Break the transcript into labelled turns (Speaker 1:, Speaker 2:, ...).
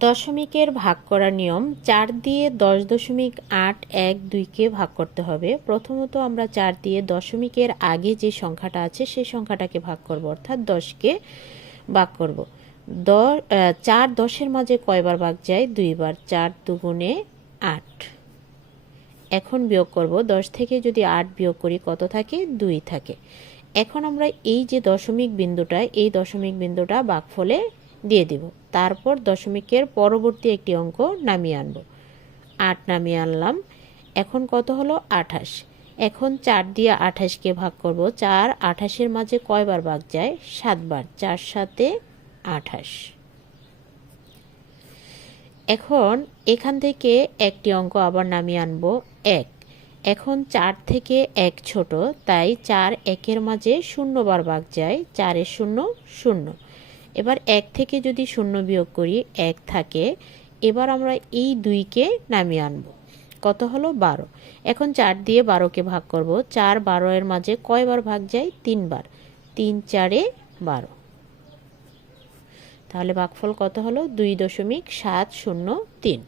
Speaker 1: দশমিকের ভাগ করার নিয়ম চার দিয়ে দশ দশমিক আট এক দুইকে ভাগ করতে হবে। প্রথমত আমরা চার দিয়ে দশমিকের আগে যে সংখ্যাটা আছে সেই সংখ্যাটাকে ভাগ করব, অর্থাৎ দশকে ভাগ করব। দশ চার দশের মাঝে কয়বার ভাগ যায়? দুইবার। চার দুগুণে আট। এখন বিয়োগ করব। দশ থেকে যদি আট বিয়োগ করি কত থাকে? দুই থাকে। এখন আমরা এই যে দশমিক বিন্দুটা, এই দশমিক বিন্দুটা বাঘফলে দিয়ে দিব। তারপর দশমিকের পরবর্তী একটি অঙ্ক নামিয়ে আনব। আট নামিয়ে আনলাম। এখন কত হলো? আঠাশ। এখন চার দিয়ে আঠাশকে ভাগ করব। চার আঠাশের মাঝে কয়বার ভাগ যায়? সাতবার। চার সাতে আঠাশ। এখন এখান থেকে একটি অঙ্ক আবার নামিয়ে আনব। এক। এখন চার থেকে এক ছোট, তাই চার একের মাঝে শূন্যবার ভাগ যায়। চারের শূন্য শূন্য। এবার এক থেকে যদি শূন্য বিয়োগ করি, এক থাকে, এবার আমরা এই দুইকে নামিয়ে আনব। কত হলো? বারো। এখন চার দিয়ে বারোকে ভাগ করব। চার বারো এর মাঝে কয়বার ভাগ যায়? তিনবার। তিন চারে বারো। তাহলে ভাগফল কত হলো? দুই দশমিক সাত শূন্য তিন।